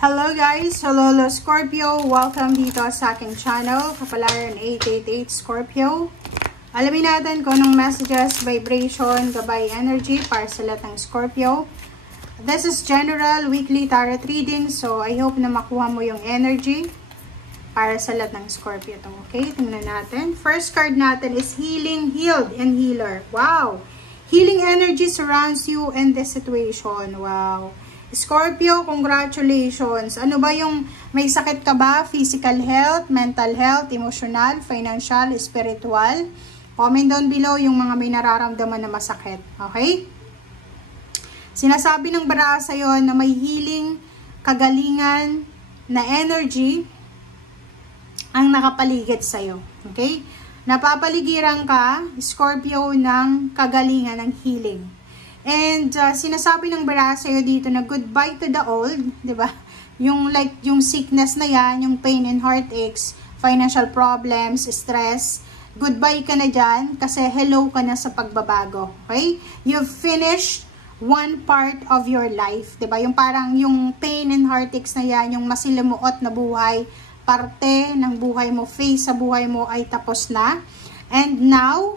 Hello guys! Hello Scorpio! Welcome dito sa aking channel, Kapalaran 888 Scorpio. Alamin natin kung anong messages, vibration, gabay energy para sa lahat ng Scorpio. This is general weekly tarot reading, so I hope na makuha mo yung energy para sa lahat ng Scorpio. Okay, tingnan natin. First card natin is Healing, Healed, and Healer. Wow! Healing energy surrounds you in this situation. Wow! Scorpio, congratulations. Ano ba yung may sakit ka ba? Physical health, mental health, emotional, financial, spiritual? Comment down below yung mga may nararamdaman na masakit. Okay? Sinasabi ng bara sa'yo na may healing, kagalingan, na energy ang nakapaligid sa'yo. Okay? Napapaligiran ka, Scorpio, ng kagalingan, ng healing. And sinasabi ng bara sa'yo dito na goodbye to the old, 'di ba? Yung yung sickness na 'yan, yung pain and heartaches, financial problems, stress, goodbye ka na diyan kasi hello ka na sa pagbabago. Okay? You've finished one part of your life, 'di ba? Yung parang yung pain and heartaches na 'yan, yung masilimuot na buhay, parte ng buhay mo, phase sa buhay mo ay tapos na. And now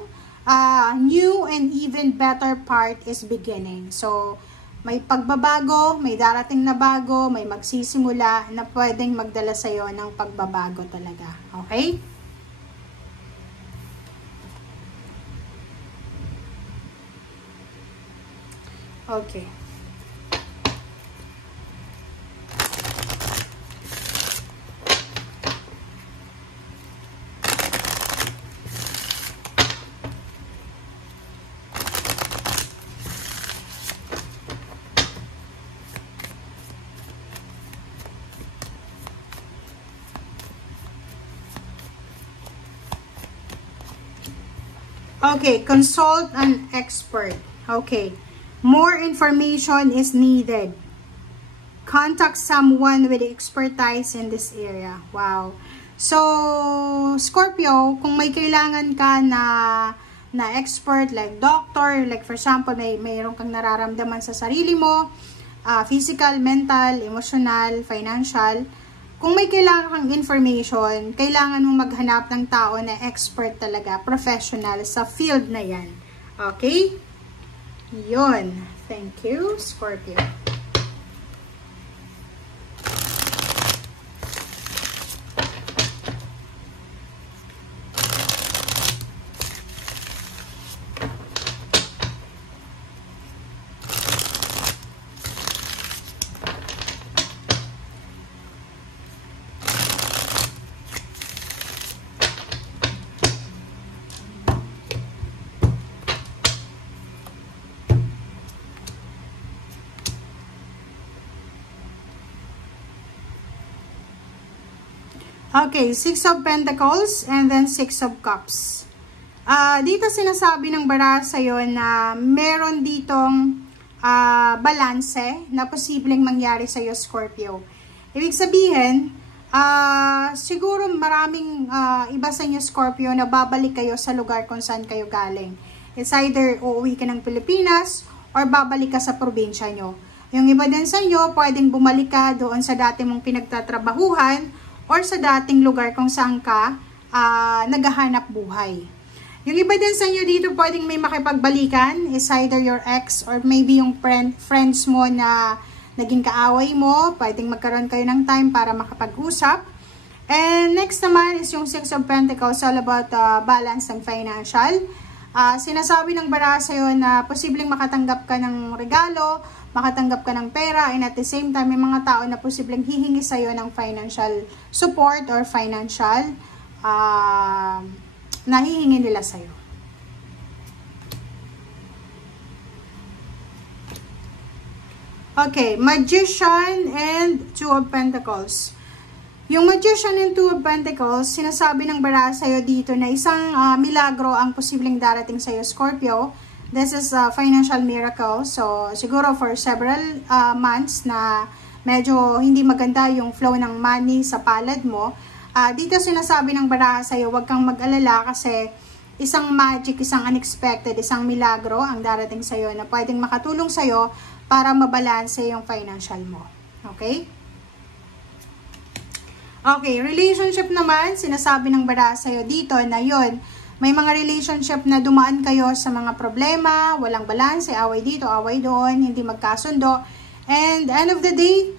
new and even better part is beginning. So, may pagbabago, may darating na bago, may magsisimula na pwedeng magdala sa'yo ng pagbabago talaga. Okay? Okay. Okay, consult an expert. Okay, more information is needed. Contact someone with expertise in this area. Wow. So, Scorpio, kung may kailangan ka na expert, like doctor, like for example, mayroon kang nararamdaman sa sarili mo, physical, mental, emotional, financial, kung may kailangan kang information, kailangan mo maghanap ng tao na expert talaga, professional sa field na yan. Okay? Yun. Thank you, Scorpio. Okay, Six of Pentacles and then Six of Cups. Dito sinasabi ng bara sa'yo na meron ditong balanse na posibleng mangyari sa'yo, Scorpio. Ibig sabihin, siguro maraming iba sa inyo, Scorpio, na babalik kayo sa lugar kung saan kayo galing. It's either uuwi ka ng Pilipinas or babalik ka sa probinsya nyo. Yung iba din sa inyo, pwedeng bumalik ka doon sa dati mong pinagtatrabahuhan or sa dating lugar kung saan ka naghahanap buhay. Yung iba din sa inyo dito, pwedeng may makipagbalikan, is either your ex or maybe yung friends mo na naging kaaway mo, pwedeng magkaroon kayo ng time para makapag-usap. And next naman is yung Six of Pentacles, all about balance and financial. Sinasabi ng bara sa'yo na posibleng makatanggap ka ng regalo, makatanggap ka ng pera, and at the same time, may mga tao na posibleng hihingi sa'yo ng financial support or financial na hihingi nila sa'yo. Okay, Magician and Two of Pentacles. Yung Magician and Two of Pentacles, sinasabi ng bara sa'yo dito na isang milagro ang posibleng darating sa'yo, Scorpio. This is a financial miracle. So, siguro for several months na medyo hindi maganda yung flow ng money sa palad mo. Dito sinasabi ng baraha sa'yo, huwag kang mag-alala kasi isang magic, isang unexpected, isang milagro ang darating sa'yo na pwedeng makatulong sa'yo para mabalanse yung financial mo. Okay? Okay, relationship naman, sinasabi ng bara sa'yo dito na yun, may mga relationship na dumaan kayo sa mga problema, walang balanse, away dito, away doon, hindi magkasundo. And end of the day,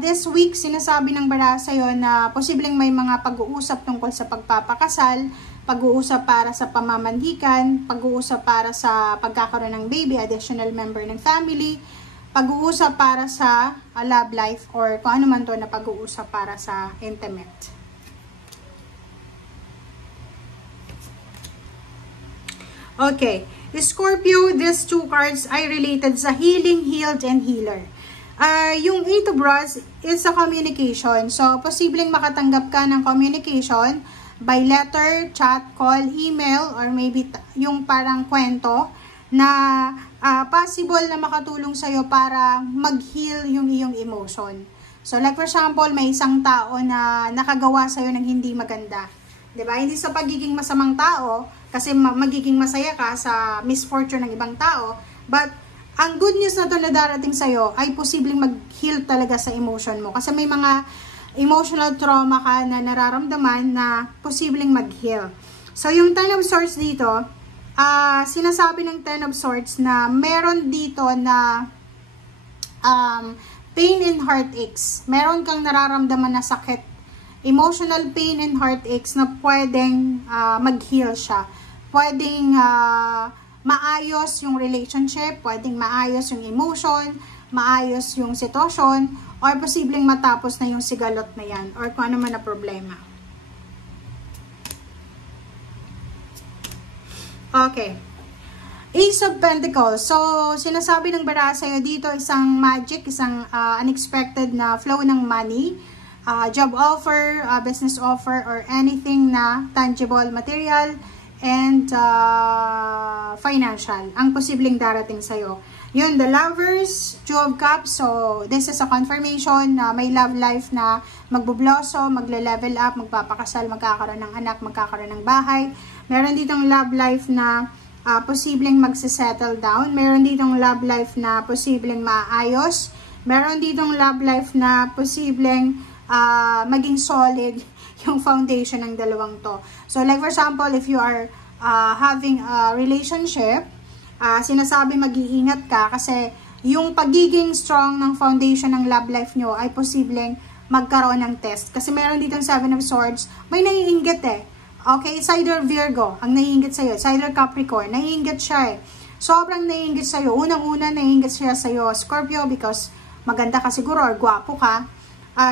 this week, sinasabi ng bara sa'yo na posibleng may mga pag-uusap tungkol sa pagpapakasal, pag-uusap para sa pamamanhikan, pag-uusap para sa pagkakaroon ng baby, additional member ng family, pag-uusap para sa love life, or kung ano man to na pag-uusap para sa intimate. Okay, Scorpio, these two cards ay related sa healing, healed, and healer. Yung 8 of Wands is a communication. So, posibleng makatanggap ka ng communication by letter, chat, call, email, or maybe yung parang kwento na possible na makatulong sa'yo para mag-heal yung iyong emotion. So, like for example, may isang tao na nakagawa sa'yo ng hindi maganda. Diba? Hindi sa pagiging masamang tao, kasi magiging masaya ka sa misfortune ng ibang tao, but ang good news na to na darating sa'yo ay posibleng mag-heal talaga sa emotion mo. Kasi may mga emotional trauma ka na nararamdaman na posibleng mag-heal. So, yung Ten of Swords dito, sinasabi ng Ten of Swords na meron dito na pain and heartaches. Meron kang nararamdaman na sakit. Emotional pain and heartaches na pwedeng mag-heal siya. Pwedeng maayos yung relationship, pwedeng maayos yung emotion, maayos yung sitwasyon, or posibleng matapos na yung sigalot na yan, or kung ano man na problema. Okay. Ace of Pentacles. So, sinasabi ng bara sa'yo dito, isang magic, isang unexpected na flow ng money, job offer, business offer, or anything na tangible, material, and financial ang posibleng darating sa'yo. Yun, the Lovers, Two of Cups. So, this is a confirmation na may love life na magbo-blossom, magle-level up, magpapakasal, magkakaroon ng anak, magkakaroon ng bahay. Meron ditong love life na posibleng magsisettle down. Meron ditong love life na posibleng maayos. Meron ditong love life na posibleng maging solid yung foundation ng dalawang to. So, like for example, if you are having a relationship, sinasabi mag-iingat ka kasi yung pagiging strong ng foundation ng love life nyo ay posibleng magkaroon ng test. Kasi meron ditong Seven of Swords, may naiinggit eh. Okay, it's either Virgo ang naiinggit sa'yo, it's either Capricorn, naiinggit siya eh. Sobrang naiinggit sa'yo. Unang-una, naiinggit siya sa'yo, Scorpio, because maganda ka siguro or gwapo ka.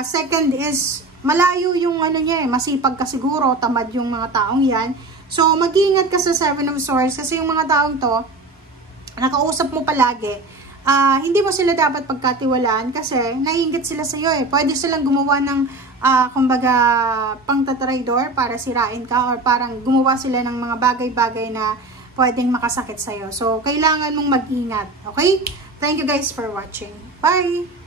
Second is, malayo yung ano niya eh, masipag ka siguro, tamad yung mga taong yan. So, mag-iingat ka sa Seven of Swords kasi yung mga taong to, nakausap mo palagi, hindi mo sila dapat pagkatiwalaan kasi naiinggit sila sa iyo eh. Pwede silang gumawa ng, kumbaga, pangtatraidor para sirain ka, or parang gumawa sila ng mga bagay-bagay na pwedeng makasakit sa iyo. So, kailangan mong mag-ingat. Okay? Thank you guys for watching. Bye!